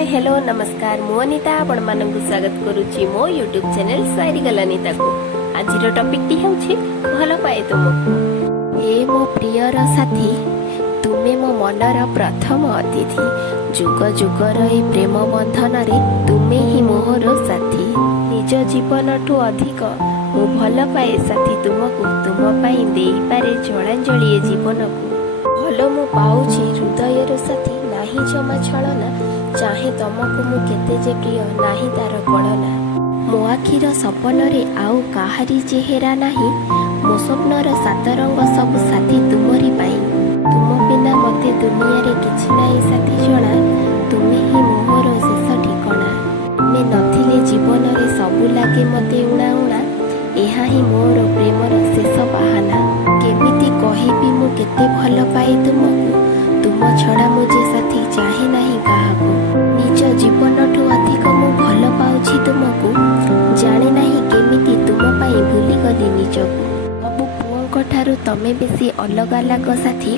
Hi hello नमस्कार मु अनिता आपण मानकु स्वागत करूची मो यूट्यूब चैनल सारी गल अनिता को। आज टॉपिक टी होछि भल पाए तुमको। हे मो प्रियर साथी तुमे मो मनर प्रथम अतिथि, जुग जुगर ए प्रेम बंधन रे तुमे ही मोहर साथी। निज जीवन ठू अधिक मु भल पाए साथी तुमको, तुम पाई देई पारे जलांजलि ए जीवन को। भल मु पाउछि हृदयर साथी, नाही जमा छलना, चाहे तुमको मु केते जे प्रिय नाही तार कळना। मो आखिर सपन रे आउ काहारी चेहरा नाही, मो स्वप्नर सात रंग सब साथी तुमरी पाई। तुम बिना मते दुनिया रे किछि नाही साथी जणा, तुमे ही मोहर शेष ठिकणा। तुमे नथिले जीवन रे सबु लागे मते उणा उणा, एहा ही मोर प्रेमर शेष बहाना। केमिति कहिबी मु केते भल पाए तुमको, तुम छड़ा मुझे साथी चाहे नहीं काहाको। निज जीवन ठू अधिक मु भल पाउछि तुमको, जाने नहीं केमिति तुम पाई भूली गली निजको। सबु पुओंक ठारू तमे बेसी अलगा लाग साथी,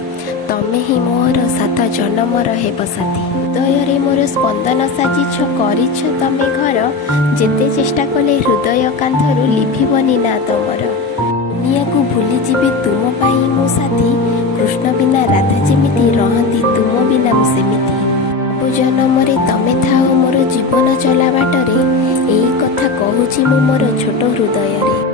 तमे ही मोर सात जन्मर हेब साथी। हृदय रे मोर स्पंदन साजिछ करिछ तमे घर, जेते चेष्टा कले हृदय कांधरू लिभिबनी ना तमर। दुनिया को भूली जीवे तुम पाई मो साथी, कृष्ण बिना राधा जेमिति रहंती तुम बिना मु सेमिति। सबु जन्मरे तमे थाओ मोर जीवन चला बाटरे, एई कथा कहूछि मु मोर छोट हृदय रे।